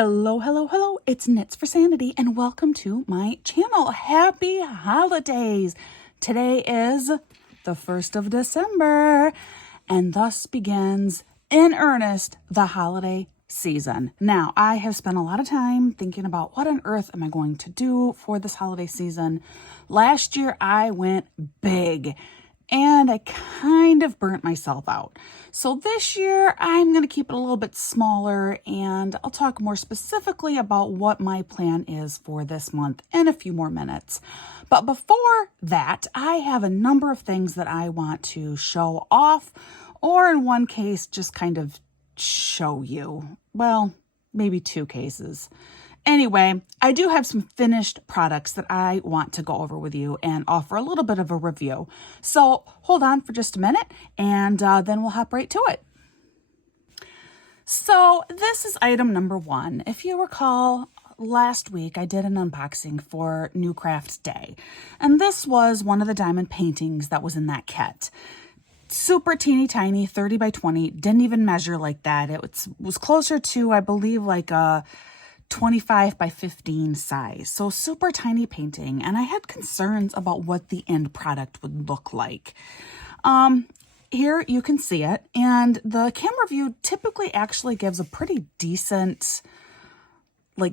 Hello, hello, hello. It's Knits for Sanity and welcome to my channel. Happy holidays. Today is the 1st of December and thus begins in earnest the holiday season. Now, I have spent a lot of time thinking about what on earth am I going to do for this holiday season. Last year I went big and I kind of burnt myself out. So this year, I'm going to keep it a little bit smaller, and I'll talk more specifically about what my plan is for this month in a few more minutes. But before that, I have a number of things that I want to show off, or in one case, just kind of show you. Well, maybe two cases. Anyway, I do have some finished products that I want to go over with you and offer a little bit of a review. So hold on for just a minute and then we'll hop right to it. So this is item number 1. If you recall, last week I did an unboxing for New Craft Day. And this was one of the diamond paintings that was in that kit. Super teeny tiny, 30 by 20, didn't even measure like that. It was closer to, I believe, like a 25 by 15 size. So super tiny painting. And I had concerns about what the end product would look like. Here you can see it. And the camera view typically actually gives a pretty decent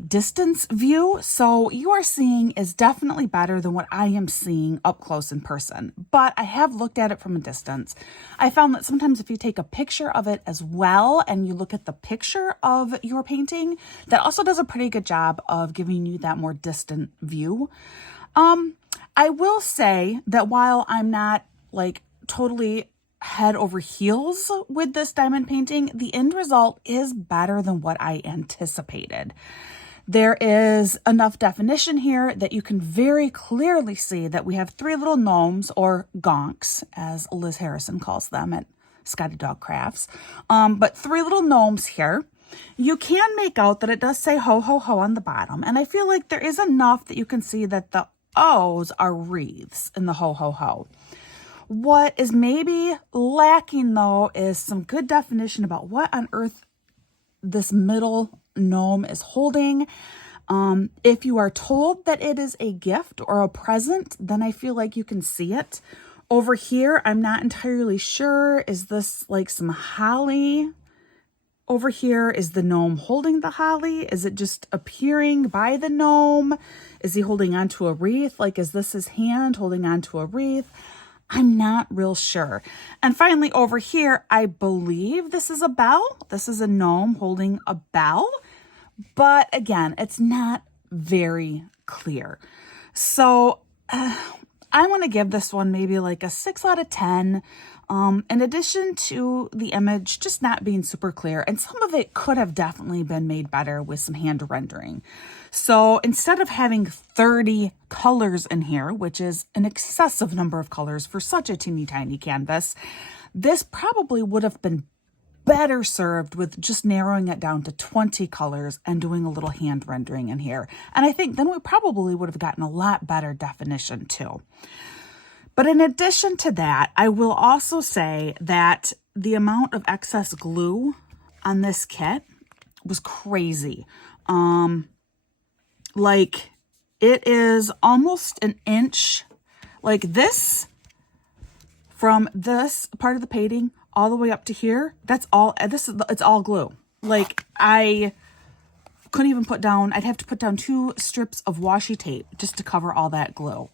distance view. So you are seeing is definitely better than what I am seeing up close in person. But I have looked at it from a distance. I found that sometimes if you take a picture of it as well and you look at the picture of your painting, that also does a pretty good job of giving you that more distant view. I will say that while I'm not totally head over heels with this diamond painting, the end result is better than what I anticipated. There is enough definition here that you can very clearly see that we have 3 little gnomes, or gonks, as Liz Harrison calls them at Scotty Dog Crafts. But 3 little gnomes here. You can make out that it does say ho, ho, ho on the bottom. And I feel like there is enough that you can see that the O's are wreaths in the ho, ho, ho. What is maybe lacking, though, is some good definition about what on earth this middle gnome is holding. If you are told that it is a gift or a present, then I feel like you can see it. Over here, I'm not entirely sure. Is this like some holly? Over here, is the gnome holding the holly? Is it just appearing by the gnome? Is he holding onto a wreath? Is this his hand holding onto a wreath? I'm not real sure. And finally, over here, I believe this is a bell. This is a gnome holding a bell. But again, it's not very clear. So I want to give this one maybe like a 6 out of 10. In addition to the image just not being super clear, and some of it could have definitely been made better with some hand rendering. So instead of having 30 colors in here, which is an excessive number of colors for such a teeny tiny canvas, this probably would have been better served with just narrowing it down to 20 colors and doing a little hand rendering in here. And I think then we probably would have gotten a lot better definition too. But in addition to that, I will also say that the amount of excess glue on this kit was crazy. It is almost an inch, like this, from this part of the painting all the way up to here. That's all, it's all glue. I couldn't even put down, I'd have to put down 2 strips of washi tape just to cover all that glue.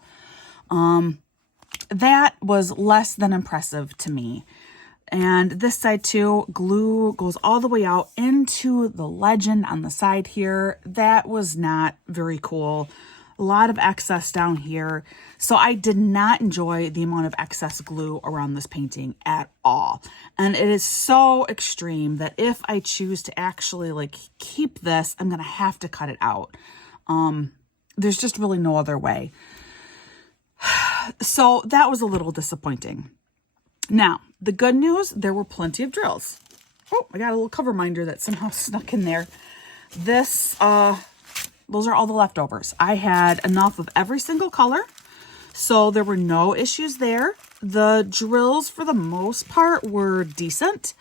That was less than impressive to me. And this side too, glue goes all the way out into the legend on the side here. That was not very cool. A lot of excess down here. So I did not enjoy the amount of excess glue around this painting at all. And it is so extreme that if I choose to actually keep this, I'm going to have to cut it out. There's just really no other way. So that was a little disappointing. Now, the good news, there were plenty of drills. Oh, I got a little cover minder that somehow snuck in there. Those are all the leftovers. I had enough of every single color, so there were no issues there. The drills, for the most part, were decent.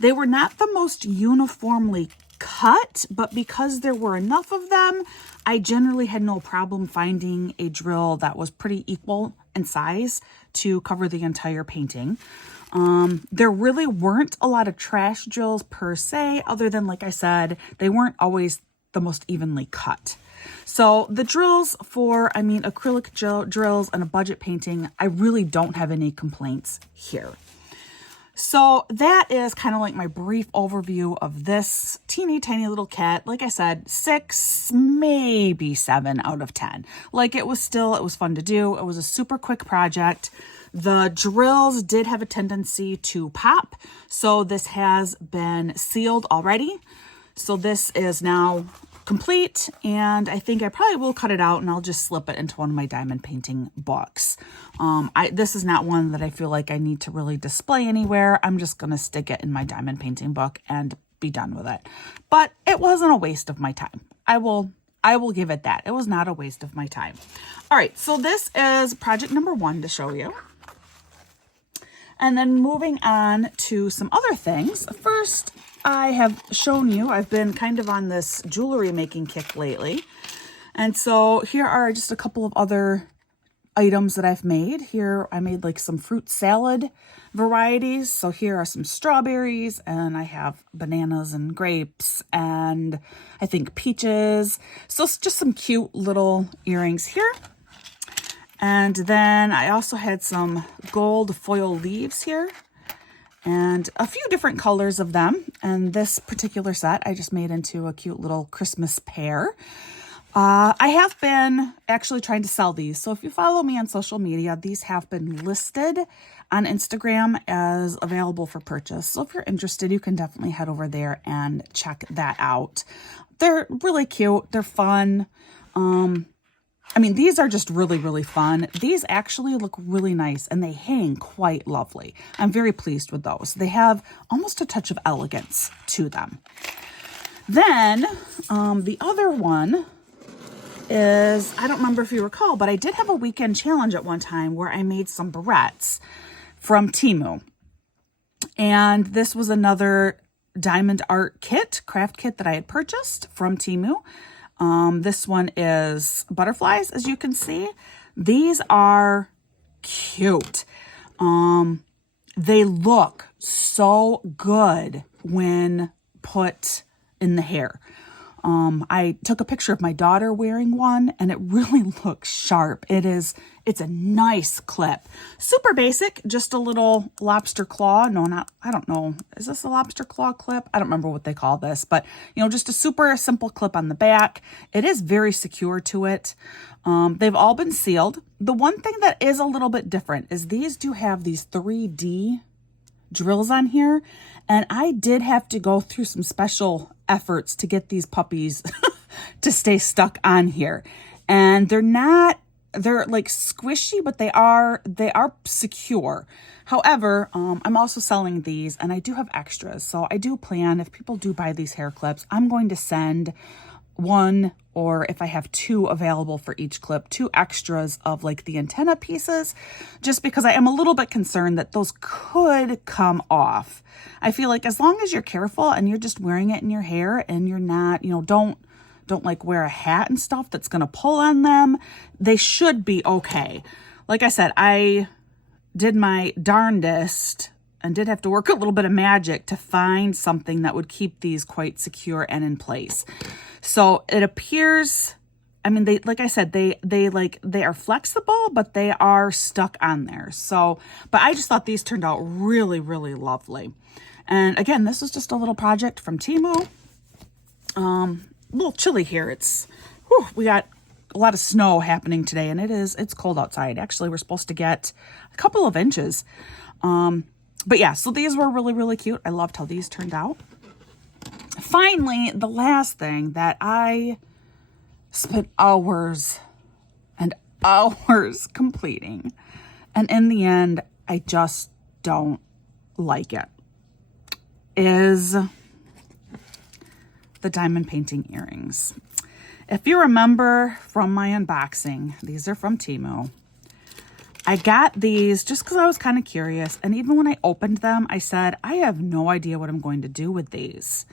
They were not the most uniformly cut, but because there were enough of them, I generally had no problem finding a drill that was pretty equal in size to cover the entire painting. There really weren't a lot of trash drills per se, other than, like I said, they weren't always the most evenly cut. So the drills for, acrylic drills and a budget painting, I really don't have any complaints here. So that is kind of like my brief overview of this teeny tiny little kit. Like I said, 6, maybe 7 out of 10. Like it was fun to do. It was a super quick project. The drills did have a tendency to pop. So this has been sealed already. So this is now complete, and I think I probably will cut it out and I'll just slip it into one of my diamond painting books. This is not one that I feel like I need to really display anywhere. I'm just going to stick it in my diamond painting book and be done with it. But it wasn't a waste of my time. I will give it that. It was not a waste of my time. All right, so this is project number 1 to show you. And then moving on to some other things. First, I have shown you, I've been kind of on this jewelry making kick lately. And so here are just a couple of other items that I've made. Here I made like some fruit salad varieties. So here are some strawberries, and I have bananas and grapes, and I think peaches. So it's just some cute little earrings here. And then I also had some gold foil leaves here, and a few different colors of them. And this particular set I just made into a cute little Christmas pair. I have been actually trying to sell these. So if you follow me on social media, these have been listed on Instagram as available for purchase. So if you're interested, you can definitely head over there and check that out. They're really cute. They're fun. These are just really, really fun. These actually look really nice, and they hang quite lovely. I'm very pleased with those. They have almost a touch of elegance to them. Then the other one is, I don't remember if you recall, but I did have a weekend challenge at one time where I made some barrettes from Temu. And this was another diamond art kit, craft kit that I had purchased from Temu. This one is butterflies, as you can see. These are cute. They look so good when put in the hair. I took a picture of my daughter wearing one, and it really looks sharp. It's a nice clip. Super basic, just a little lobster claw. No, I don't know. Is this a lobster claw clip? I don't remember what they call this, but just a super simple clip on the back. It is very secure to it. They've all been sealed. The one thing that is a little bit different is these do have these 3D drills on here, and I did have to go through some special efforts to get these puppies to stay stuck on here. And they're like squishy, but they are secure. However, I'm also selling these, and I do have extras. So I do plan, if people do buy these hair clips, I'm going to send one, or if I have 2 available for each clip, 2 extras of like the antenna pieces, just because I am a little bit concerned that those could come off. I feel like as long as you're careful and you're just wearing it in your hair, and you're not, don't like wear a hat and stuff that's going to pull on them, they should be okay. Like I said, I did my darndest and did have to work a little bit of magic to find something that would keep these quite secure and in place. So it appears, they, like I said, they are flexible, but they are stuck on there. So, but I just thought these turned out really, really lovely. And again, this was just a little project from Temu. A little chilly here. We got a lot of snow happening today, and it's cold outside. Actually, we're supposed to get a couple of inches. But yeah, so these were really, really cute. I loved how these turned out. Finally, the last thing that I spent hours and hours completing, and in the end, I just don't like it, is the diamond painting earrings. If you remember from my unboxing, these are from Temu. I got these just because I was kind of curious. And even when I opened them, I said, I have no idea what I'm going to do with these.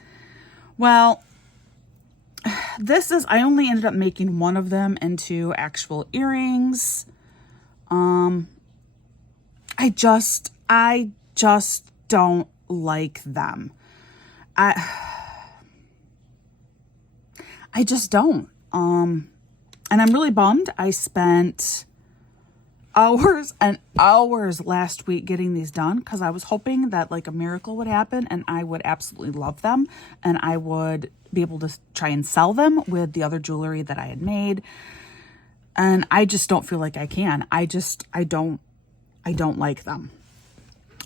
Well, I only ended up making one of them into actual earrings. I just don't like them. I just don't. And I'm really bummed. I spent hours and hours last week getting these done because I was hoping that like a miracle would happen and I would absolutely love them and I would be able to try and sell them with the other jewelry that I had made. And I just don't feel like I can. I don't like them.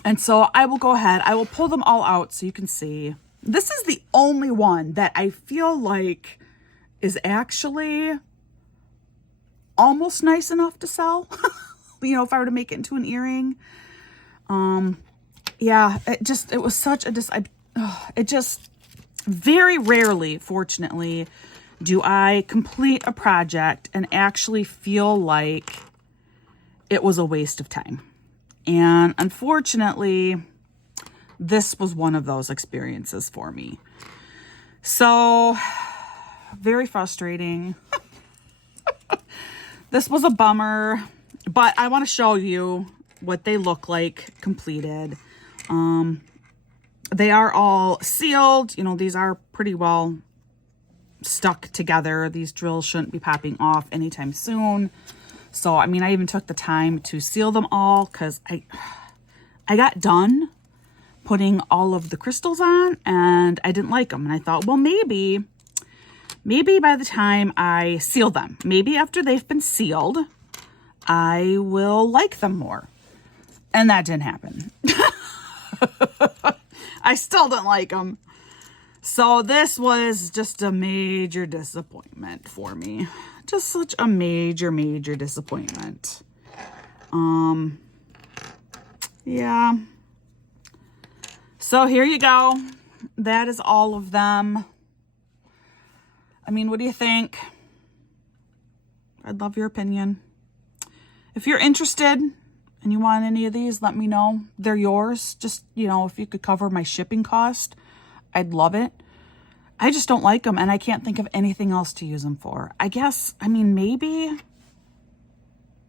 And so I will go ahead. I will pull them all out so you can see. This is the only one that I feel like is actually almost nice enough to sell. You know, if I were to make it into an earring. Yeah, it was such a it just very rarely, fortunately, do I complete a project and actually feel like it was a waste of time. And unfortunately, this was one of those experiences for me. So, very frustrating. This was a bummer, but I want to show you what they look like completed. They are all sealed. You know, these are pretty well stuck together. These drills shouldn't be popping off anytime soon. So, I mean, I even took the time to seal them all because I got done putting all of the crystals on and I didn't like them. And I thought, well, maybe by the time I seal them, maybe after they've been sealed, I will like them more. And that didn't happen. I still didn't like them. So this was just a major disappointment for me. Just such a major disappointment. Yeah. So here you go. That is all of them. I mean, what do you think? I'd love your opinion. If you're interested and you want any of these, let me know. They're yours. Just, you know, if you could cover my shipping cost, I'd love it. I just don't like them and I can't think of anything else to use them for. I guess, I mean, maybe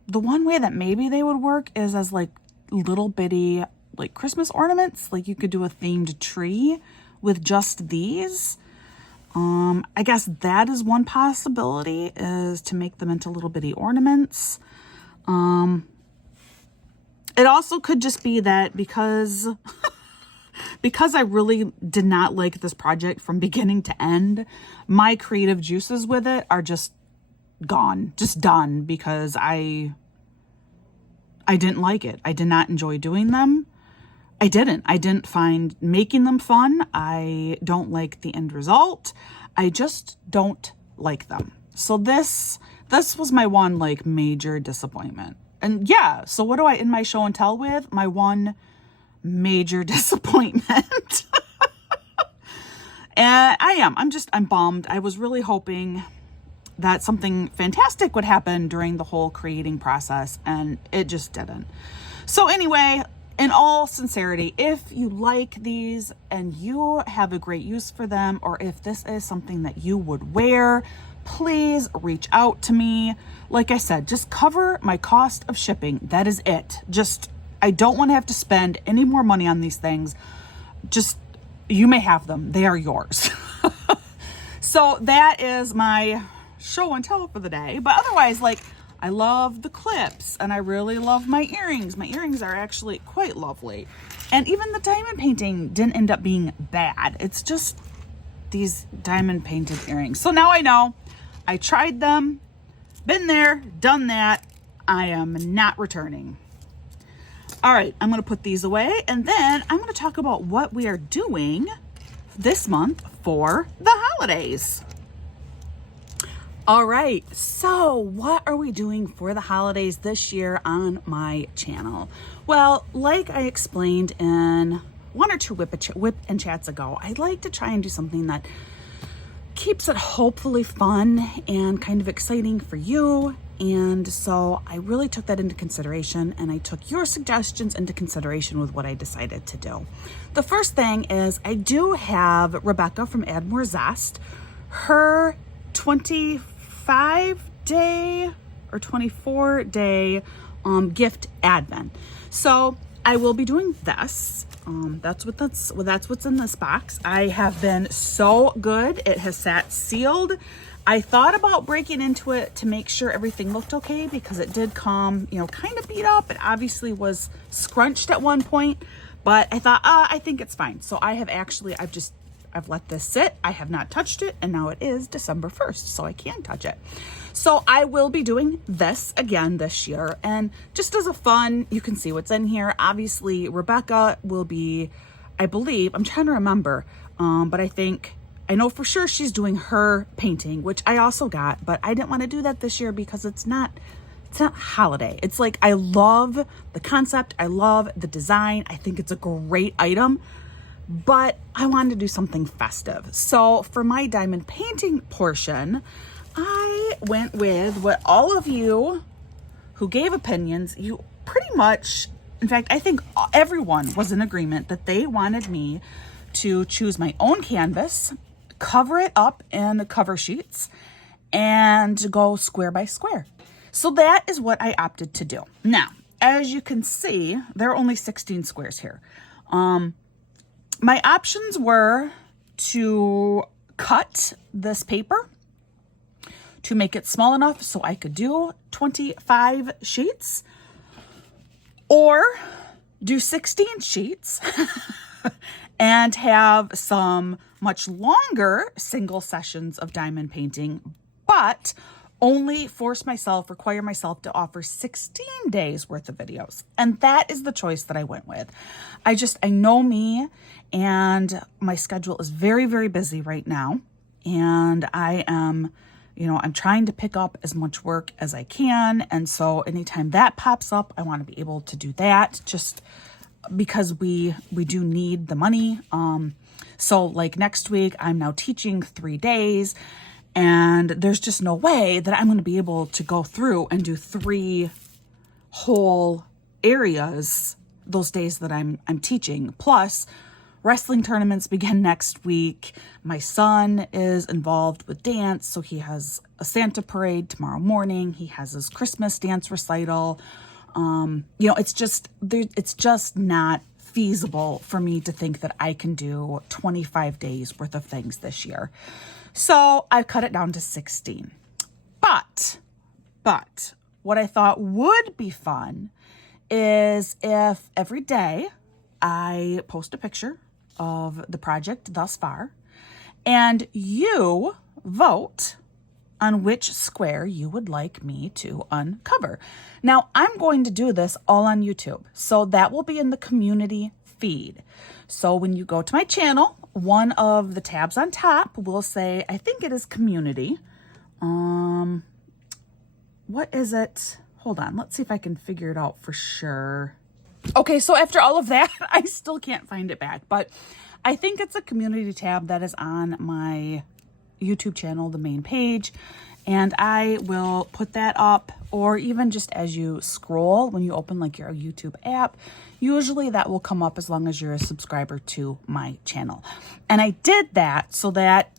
the one way that maybe they would work is as like little bitty like Christmas ornaments. Like you could do a themed tree with just these. I guess that is one possibility, is to make them into little bitty ornaments. It also could just be that because I really did not like this project from beginning to end, my creative juices with it are just gone, just done, because I didn't like it. I did not enjoy doing them. I didn't find making them fun. I don't like the end result. I just don't like them. So this was my one like major disappointment. And yeah, so what do I end my show and tell with? My one major disappointment. And I'm bummed. I was really hoping that something fantastic would happen during the whole creating process, and it just didn't. So anyway, in all sincerity, if you like these and you have a great use for them, or if this is something that you would wear, please reach out to me. Like I said, just cover my cost of shipping. That is it. I don't want to have to spend any more money on these things. You may have them. They are yours. So that is my show and tell for the day. But otherwise, like, I love the clips and I really love my earrings. My earrings are actually quite lovely. And even the diamond painting didn't end up being bad. It's just these diamond painted earrings. So now I know. I tried them, been there, done that. I am not returning. All right, I'm going to put these away and then I'm going to talk about what we are doing this month for the holidays. All right, so what are we doing for the holidays this year on my channel? Well, like I explained in one or two whip and chats ago, I'd like to try and do something that keeps it hopefully fun and kind of exciting for you And so I really took that into consideration, and I took your suggestions into consideration with what I decided to do. The first thing is I do have Rebecca from Add More Zest, her 25-day or 24-day gift advent. So I will be doing this. That's what's in this box. I have been so good. It has sat sealed. I thought about breaking into it to make sure everything looked okay, because it did come, kind of beat up. It obviously was scrunched at one point, but I thought, I think it's fine. So I've let this sit. I have not touched it, and now it is December 1st, so I can touch it. So I will be doing this again this year, and just as a fun, you can see what's in here. Obviously, Rebecca will be, I believe, I'm trying to remember, but I know for sure she's doing her painting, which I also got, but I didn't want to do that this year because it's not holiday. It's like, I love the concept. I love the design. I think it's a great item, but I wanted to do something festive. So for my diamond painting portion, I went with what all of you who gave opinions, you pretty much, in fact, I think everyone was in agreement that they wanted me to choose my own canvas, cover it up in the cover sheets, and go square by square. So that is what I opted to do. Now, as you can see, there are only 16 squares here. My options were to cut this paper to make it small enough so I could do 25 sheets, or do 16 sheets and have some much longer single sessions of diamond painting, but only require myself to offer 16 days worth of videos. And that is the choice that I went with. I know me, and my schedule is very, very busy right now. And I am, I'm trying to pick up as much work as I can. And so anytime that pops up, I want to be able to do that, just because we do need the money. So like next week, I'm now teaching 3 days, and there's just no way that I'm going to be able to go through and do 3 whole areas those days that I'm teaching. Plus, wrestling tournaments begin next week. My son is involved with dance, so he has a Santa parade tomorrow morning. He has his Christmas dance recital. It's just not feasible for me to think that I can do 25 days worth of things this year. So I've cut it down to 16. But what I thought would be fun is if every day I post a picture of the project thus far, and you vote on which square you would like me to uncover. Now, I'm going to do this all on YouTube, so that will be in the community feed. So when you go to my channel, one of the tabs on top will say, I think it is community. What is it? Hold on, let's see if I can figure it out for sure. Okay, so after all of that, I still can't find it back, but I think it's a community tab that is on my YouTube channel, the main page, and I will put that up, or even just as you scroll when you open like your YouTube app, usually that will come up as long as you're a subscriber to my channel. And I did that so that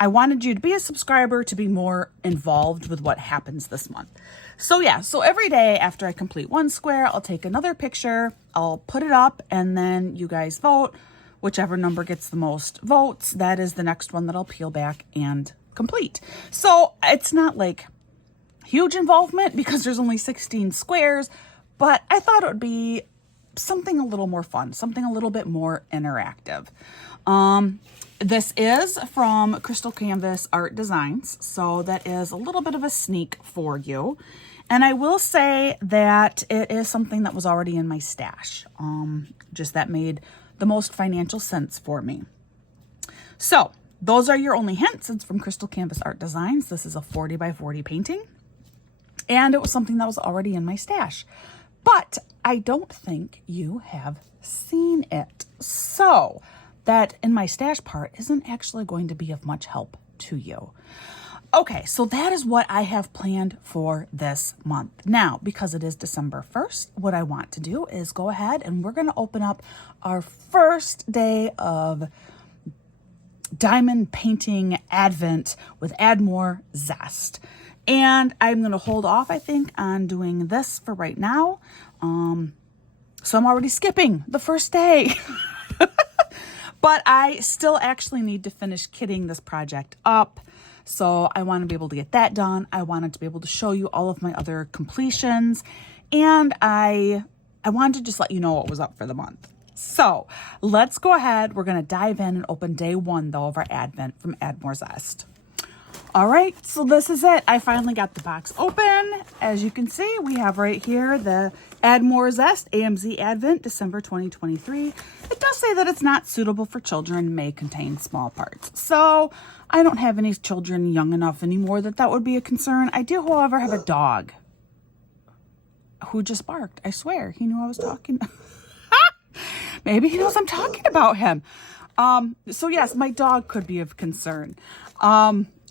I wanted you to be a subscriber to be more involved with what happens this month. So yeah, so every day after I complete one square, I'll take another picture, I'll put it up, and then you guys vote. Whichever number gets the most votes, that is the next one that I'll peel back and complete. So it's not like huge involvement because there's only 16 squares, but I thought it would be something a little more fun, something a little bit more interactive. This is from Crystal Canvas Art Designs, so that is a little bit of a sneak for you. And I will say that it is something that was already in my stash, just that made the most financial sense for me. So those are your only hints. It's from Crystal Canvas Art Designs. This is a 40 by 40 painting, and it was something that was already in my stash, but I don't think you have seen it. So that in my stash part isn't actually going to be of much help to you. Okay, so that is what I have planned for this month. Now, because it is December 1st, what I want to do is go ahead and we're going to open up our first day of diamond painting advent with Add More Zest. And I'm going to hold off, I think, on doing this for right now. So I'm already skipping the first day. But I still actually need to finish kitting this project up. So I want to be able to get that done. I wanted to be able to show you all of my other completions. And I wanted to just let you know what was up for the month. So let's go ahead. We're going to dive in and open day one, though, of our Advent from Add More Zest. All right, so this is it. I finally got the box open. As you can see, we have right here the Add More Zest AMZ Advent December 2023. It does say that it's not suitable for children, may contain small parts. So I don't have any children young enough anymore that would be a concern. I do, however, have a dog who just barked. I swear, he knew I was talking. Maybe he knows I'm talking about him. So yes, my dog could be of concern.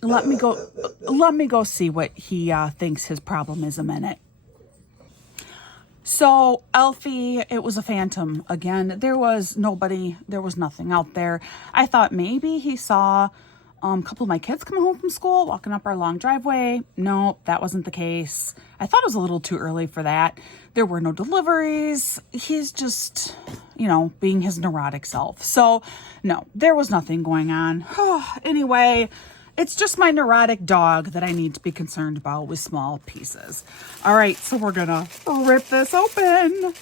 Let me go see what he thinks his problem is a minute. So Elfie, it was a phantom again. There was nothing out there. I thought maybe he saw a couple of my kids coming home from school, walking up our long driveway. No, that wasn't the case. I thought it was a little too early for that. There were no deliveries. He's just, being his neurotic self. So no, there was nothing going on. Anyway, it's just my neurotic dog that I need to be concerned about with small pieces. All right, so we're gonna rip this open.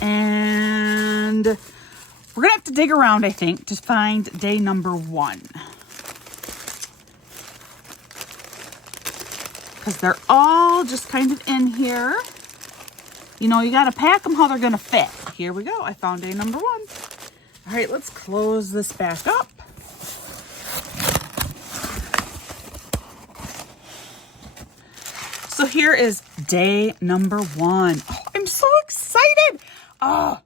And we're gonna have to dig around, I think, to find day number one. Because they're all just kind of in here. You got to pack them how they're going to fit. Here we go. I found day number one. All right, let's close this back up. So here is day number one. Oh, I'm so excited. Oh,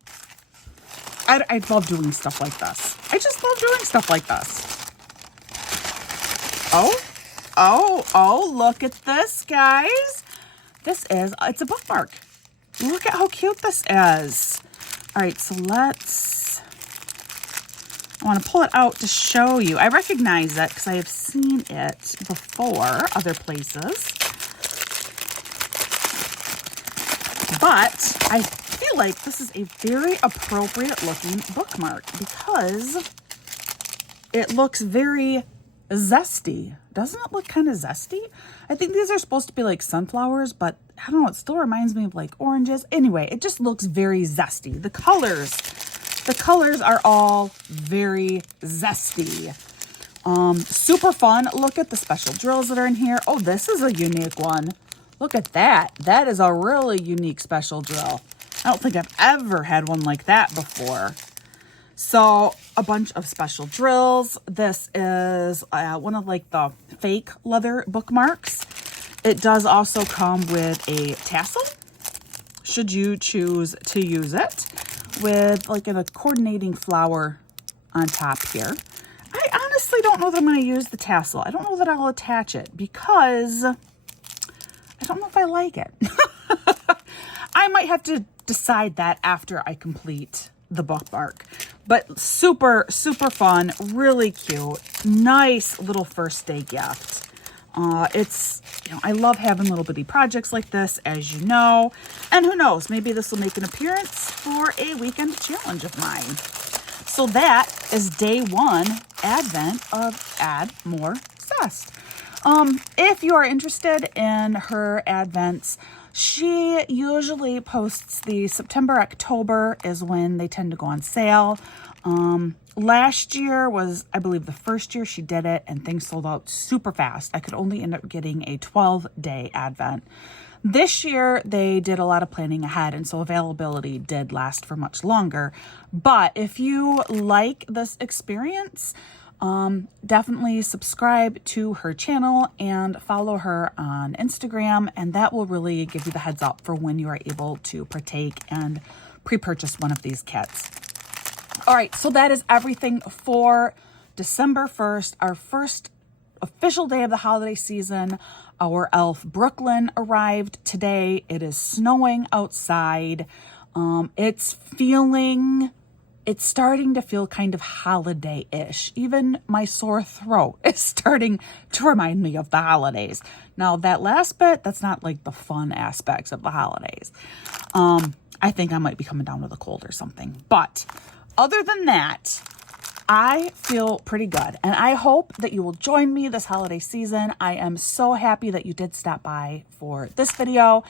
I love doing stuff like this. I just love doing stuff like this. Oh, look at this, guys. It's a bookmark. Look at how cute this is. All right, so I want to pull it out to show you. I recognize it because I have seen it before other places. But I feel like this is a very appropriate looking bookmark because it looks very zesty. Doesn't it look kind of zesty? I think these are supposed to be like sunflowers, but I don't know, it still reminds me of like oranges. Anyway, it just looks very zesty. The colors are all very zesty. Super fun. Look at the special drills that are in here. Oh, this is a unique one. Look at that. That is a really unique special drill. I don't think I've ever had one like that before. So a bunch of special drills. This is one of like the fake leather bookmarks. It does also come with a tassel, should you choose to use it, with like a coordinating flower on top here. I honestly don't know that I'm going to use the tassel. I don't know that I'll attach it because I don't know if I like it. I might have to decide that after I complete the bookmark. But super, super fun, really cute, nice little first day gift. I love having little bitty projects like this, as you know. And who knows, maybe this will make an appearance for a weekend challenge of mine. So that is day one Advent of Add More Zest. If you are interested in her Advents, she usually posts the September, October is when they tend to go on sale. Last year was, I believe, the first year she did it, and things sold out super fast. I could only end up getting a 12-day Advent. This year, they did a lot of planning ahead, and so availability did last for much longer. But if you like this experience, definitely subscribe to her channel and follow her on Instagram, and that will really give you the heads up for when you are able to partake and pre-purchase one of these kits. All right, so that is everything for December 1st, our first official day of the holiday season. Our elf Brooklyn arrived today. It is snowing outside. It's starting to feel kind of holiday-ish. Even my sore throat is starting to remind me of the holidays. Now, that last bit, that's not like the fun aspects of the holidays. I think I might be coming down with a cold or something. But other than that, I feel pretty good, and I hope that you will join me this holiday season. I am so happy that you did stop by for this video,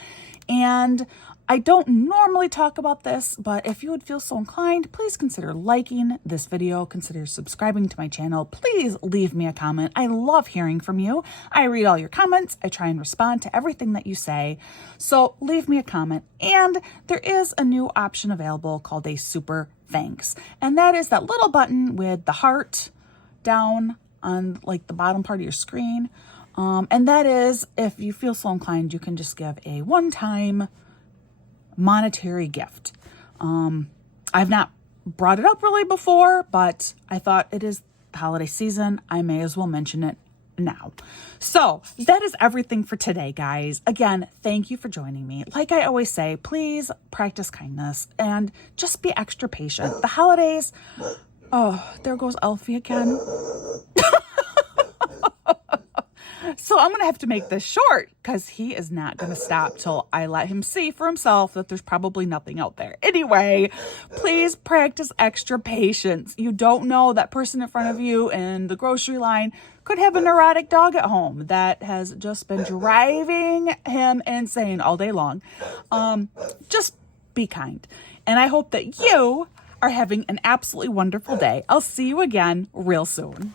and I don't normally talk about this, but if you would feel so inclined, please consider liking this video, consider subscribing to my channel. Please leave me a comment. I love hearing from you. I read all your comments. I try and respond to everything that you say. So leave me a comment. And there is a new option available called a super thanks. And that is that little button with the heart down on like the bottom part of your screen. And that is, if you feel so inclined, you can just give a one-time monetary gift. I've not brought it up really before, but I thought it is the holiday season. I may as well mention it now. So that is everything for today, guys. Again, thank you for joining me. Like I always say, please practice kindness and just be extra patient. The holidays, oh, there goes Alfie again. So I'm going to have to make this short because he is not going to stop till I let him see for himself that there's probably nothing out there. Anyway, please practice extra patience. You don't know, that person in front of you in the grocery line could have a neurotic dog at home that has just been driving him insane all day long. Just be kind. And I hope that you are having an absolutely wonderful day. I'll see you again real soon.